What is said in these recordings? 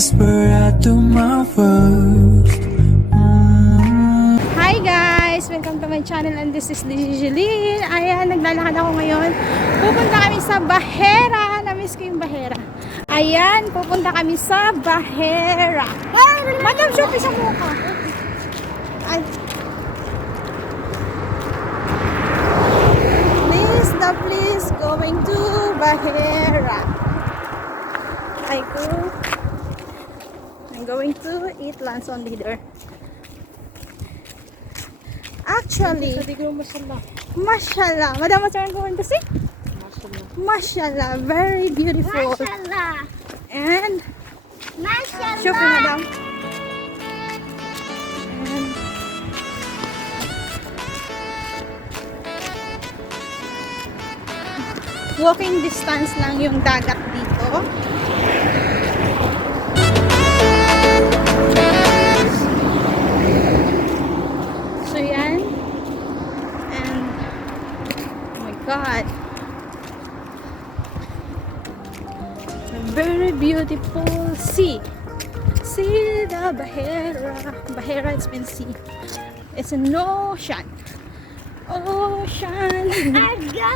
desperate to my worst. Hi guys! Welcome to my channel and this is Jeline. Ayan, naglalakad ako ngayon. Pupunta kami sa Bahera. Namiss ko yung Bahera. Ayan, pupunta kami sa Bahera. Madam, shopping sa mukha. Ay. Please going to Bahera. I'm going to eat lunch only there. Actually, mashallah. Madam, what's I'm going to see? Mashallah, very beautiful. Mashallah. And Mashallah. shopping, madam. And walking distance lang yung dagat dito. So yan. And oh my god. A very beautiful sea. See the Bahera. Bahera it's been sea. It's an ocean. Ocean. Aga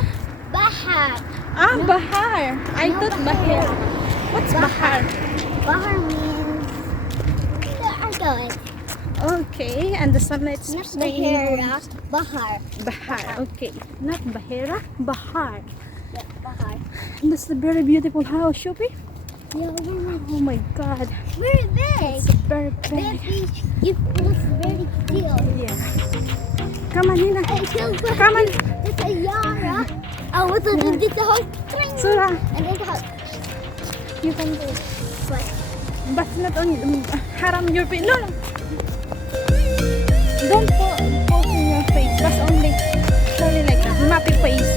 Bahar. Ah, Bahar. I No, thought Bahar. Bahar. What's Bahar? Bahar means Argo. Okay, and the sunlight's Not playing. Bahara. Bahar. Bahar. Okay, not Bahera. Bahar. Yeah, Bahar. And that's the very beautiful house, Shupi. Yeah, very, Oh my God, very big. it's very big. It was very still. Yeah. Come on, Nina. Come on. It's a Yara. Oh, what's the Yeah. It's a whole string. Sura, And then the house. you can do it. But But not on haram your face. No, no. Don't pose in your face. But only like that. Mappy face.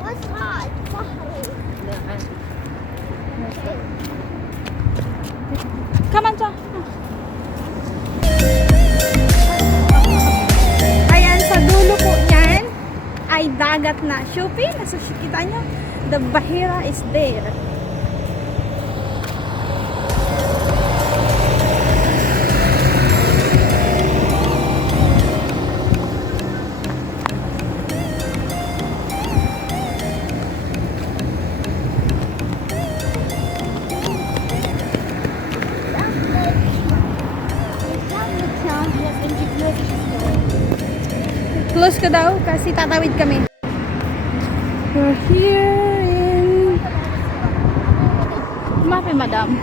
what's hot? Come on, Cha. Ayan, sa dulo po niyan ay dagat na. Shupi, kita nyo? The Bahira is there. Close ka daw kasi tatawid kami. We're here in Mapi, madam.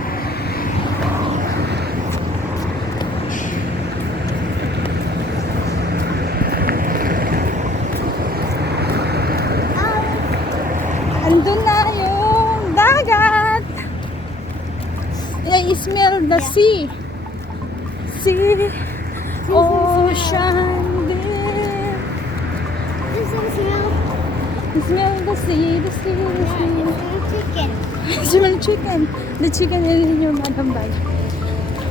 Andun na yung dagat. I smell the sea. Sea, ocean, there. This one smell. Smell the sea, the sea, the sea. Chicken. Smell chicken. The chicken in your madam bag.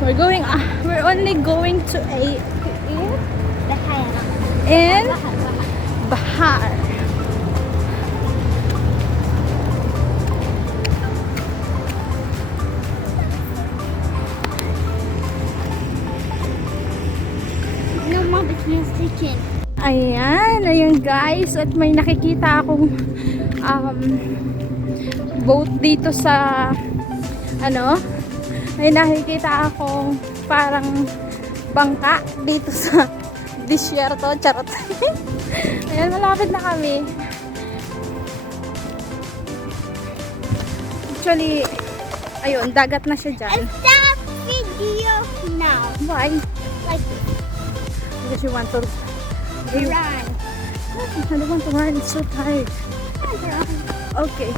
We're only going to Bahar. in Bahar. No, Mom, it smells chicken. Ayan guys, at may nakikita akong boat dito sa may nakikita akong parang bangka dito sa disyerto, charot. Ayan, malapit na kami. Actually, ayun, dagat na siya dyan. Stop video now. Why? Like this. Because you want to Run. I don't want to run, it's so tired. Okay.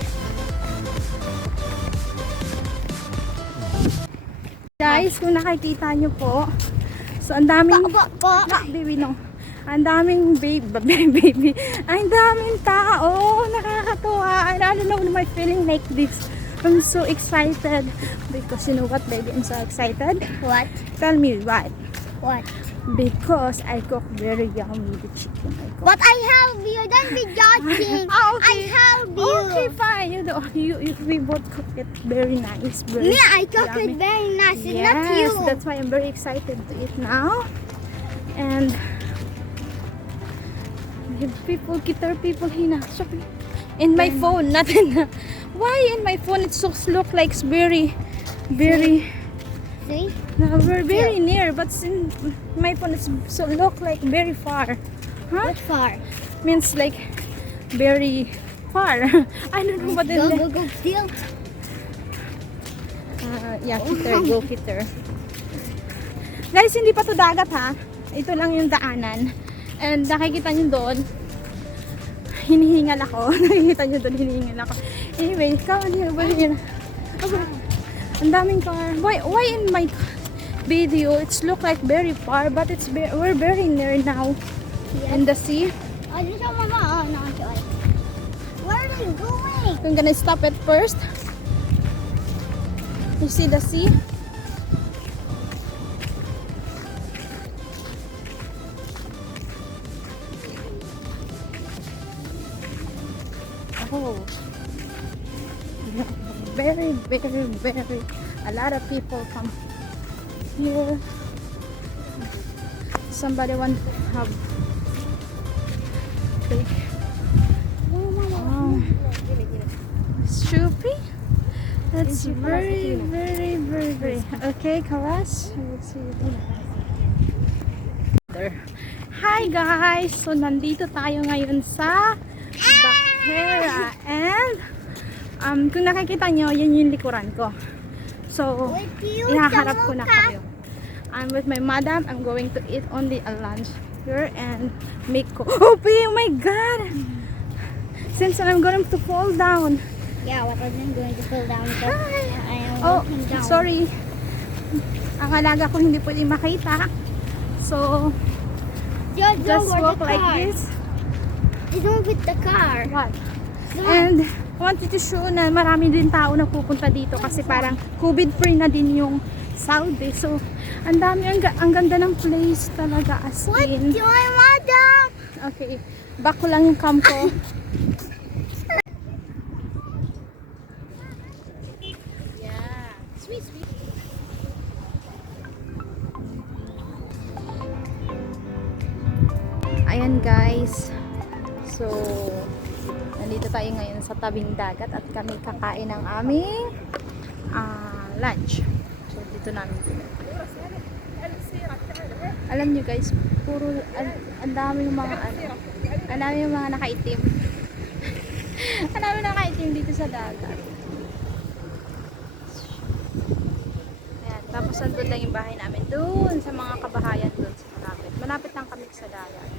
Guys, kung nakikita nyo po, so ang daming baby no. Ang daming baby. Ang daming tao. Nakakatuwa. I don't know why I'm feeling like this. I'm so excited because you know what, baby? I'm so excited. What? Tell me what? What? Because I cook very yummy the chicken I cook. But I help you. Don't be judging. Ah, I help you. Okay, fine. We both cook it very nice. Very Me, I cook yummy. it very nice. It's Yes, not you. that's why I'm very excited to eat now. And people hina. So, in my phone, nothing. Why in my phone it look like it's very. See? No, we're very near, but in my phone it's so look like very far. Huh? What far? Means like very far. I don't know what it is. Go, still. Yeah, Peter, go Peter. Guys, hindi pa to dagat ha. Ito lang yung daanan. And nakikita nyo doon, hinihingal ako. Nakikita nyo doon, hinihingal ako. Anyway, come on here, here. Okay. Ang daming car. Why in my video it's look like very far, but we're very near now. Yes. In the sea. Oh, this is Mama. Oh, no, sorry. Where are they going? I'm gonna stop it first. You see the sea? Oh, very a lot of people come here. Somebody want to have cake. Oh, Shupi? That's very okay, Kawas. Let's see there. Hi guys! So nandito tayo ngayon sa Bahara, and kung nakikita nyo, yan yung likuran ko. So, ihaharap ko na kayo. I'm with my madam. I'm going to eat only a lunch here and make oh my god! Since I'm going to fall down. Yeah, what wasn't going to fall down because I am walking down. Sorry. Ang alaga ko hindi pwede makita. So, just walk like this. It's not with the car. What? And I wanted to show na marami din tao na pupunta dito kasi parang COVID-free na din yung Saudi. So, ang dami, ang ganda ng place talaga as in. What's your madam? Okay, back ko lang yung cam ko. Yeah, sweet. Ayan guys. So, nandito tayo ngayon sa tabing dagat at kami kakain ng aming lunch. So, dito namin. Alam nyo guys, puro ang dami yung mga ang dami yung mga nakaitim. Ang dami nakaitim dito sa dagat. Ayan, tapos nandun lang yung bahay namin doon sa mga kabahayan doon sa malapit. Malapit lang kami sa dagat.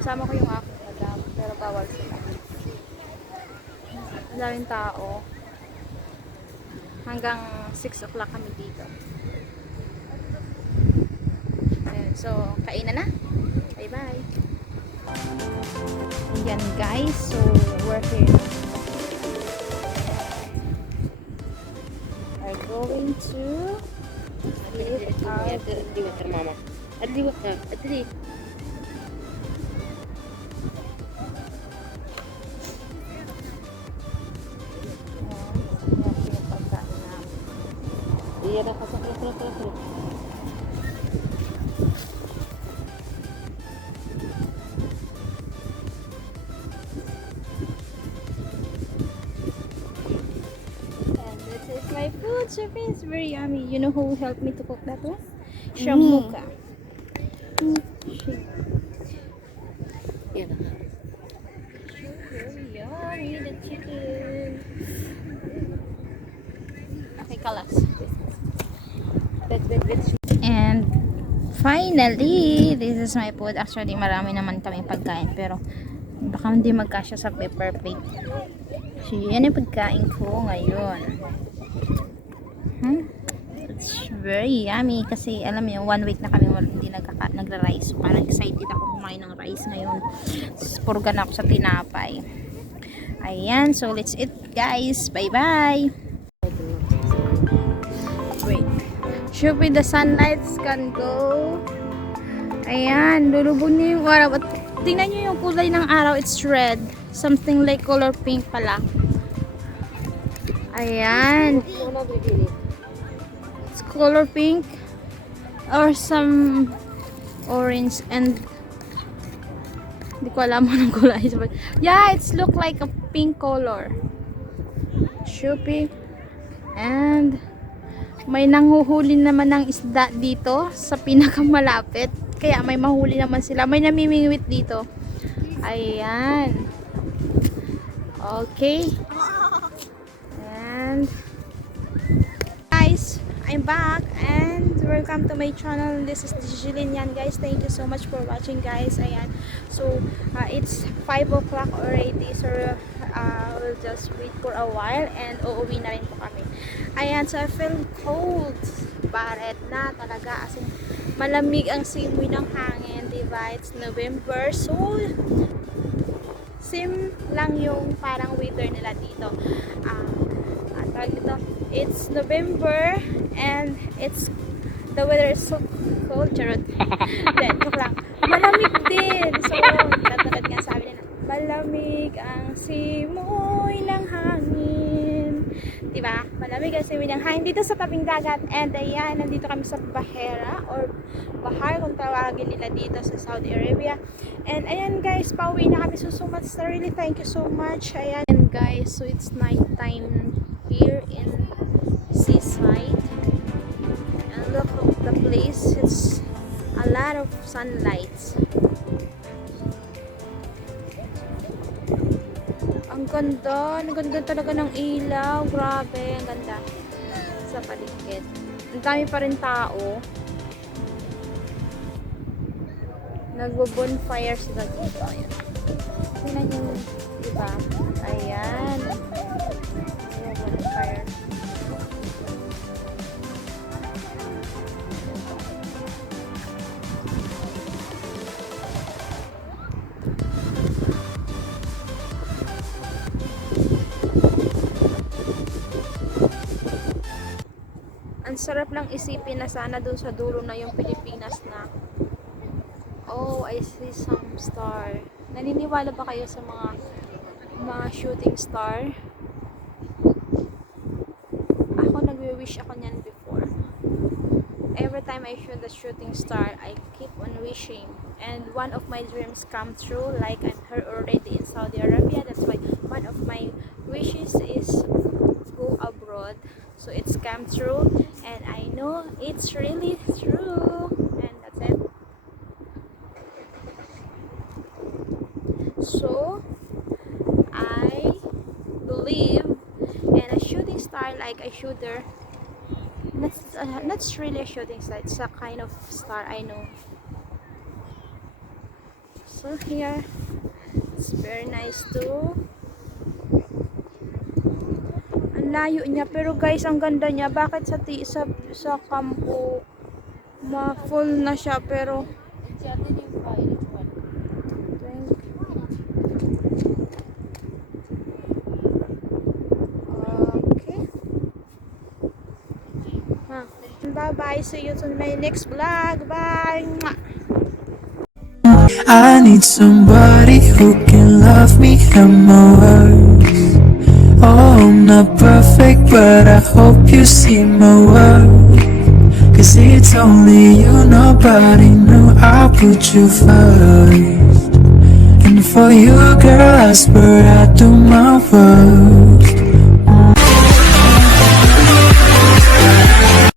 Kasama ko yung aking madam, pero bawal sila. Ang daming tao. Hanggang 6 o'clock kami dito. Ayan, so, kainan na. Bye-bye. Ayan guys, so we're here. We're going to eat our mama. Adli. Iya dah pasang terus. And this is my food, Sophie. It's very yummy. You know who helped me to cook that one? Shamuka. Iya dah. Very yummy, the chicken. Okay, kalas. And finally, this is my food. Actually, marami naman kaming pagkain, pero baka hindi magkasya sa pepper plate. So, yan yung pagkain ko ngayon. It's very yummy kasi alam mo 1 week na kami hindi nagra-rice. Parang excited ako kumain ng rice ngayon. Purgan ako sa tinapay. Ayan, so let's eat guys. Bye bye. Wait. Should be the sunlights can go. Ayan, lulubog niya yung araw. At tingnan niyo yung kulay ng araw, it's red. Something like color pink pala. Ayan. It's color pink or some orange and hindi ko alam anong kulay. Yeah, it's look like a pink color. Should pink. And may nanguhuli naman ng isda dito sa pinakamalapit. Kaya may mahuli naman sila. May namimingwit dito. Ayan. Okay. And guys, I'm back and welcome to my channel. This is Jillian yan guys. Thank you so much for watching guys. Ayan. So, it's 5 o'clock already. So, we'll just wait for a while and uuwi na rin po kami. Ayan. So, I feel cold. Baret na talaga. As in, malamig ang simoy ng hangin. Diba? It's November. So, same lang yung parang weather nila dito. It's November and it's the weather is so cold. Charot. Then, lang. Malamig din. So, katulad nga sabi nila, malamig ang simoy ng hangin. Diba? Malamig ang simoy ng hangin dito sa tabing dagat. And ayan, nandito kami sa Bahara or Bahar kung tawagin nila dito sa Saudi Arabia. And ayan guys, pauwi na kami. So much, really thank you so much. Ayan. And guys, so it's night time here in seaside. And look at the place. It's a lot of sunlights. Ang ganda talaga ng ilaw. Grabe, ang ganda sa paligid. Ang dami pa rin tao. Nagbo-bonfire sila dito. Ayan. Tingnan nyo, diba? Ayan. Nagbo-bonfire. Ang sarap lang isipin na sana doon sa dulo na yung Pilipinas na. Oh, I see some star. Naniniwala ba kayo sa mga shooting star? Ako nagwi-wish ako niyan before. Every time I shoot the shooting star, I keep on wishing. And one of my dreams come true. Like I'm here already in Saudi Arabia. That's why one of my wishes is go abroad. So it's come true. And I know it's really true. And that's it. So I believe in a shooting star like a shooter. Not really a shooting star, it's a kind of star, I know. So here it's very nice too. Ang layo niya pero guys ang ganda niya. Bakit sa kampo full na siya pero bye-bye. See you in my next vlog. Bye. I need somebody who can love me and my words. Oh, I'm not perfect, but I hope you see my worth. Cause it's only you, nobody knew I put you first. And for you, girl, I swear I do my worst.